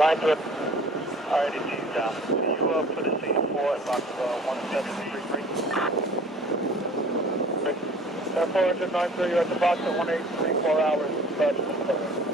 9-3. Alright, it's eased down. So you put a C4 at box 1733. 409-3, you're at the box at 1834 hours.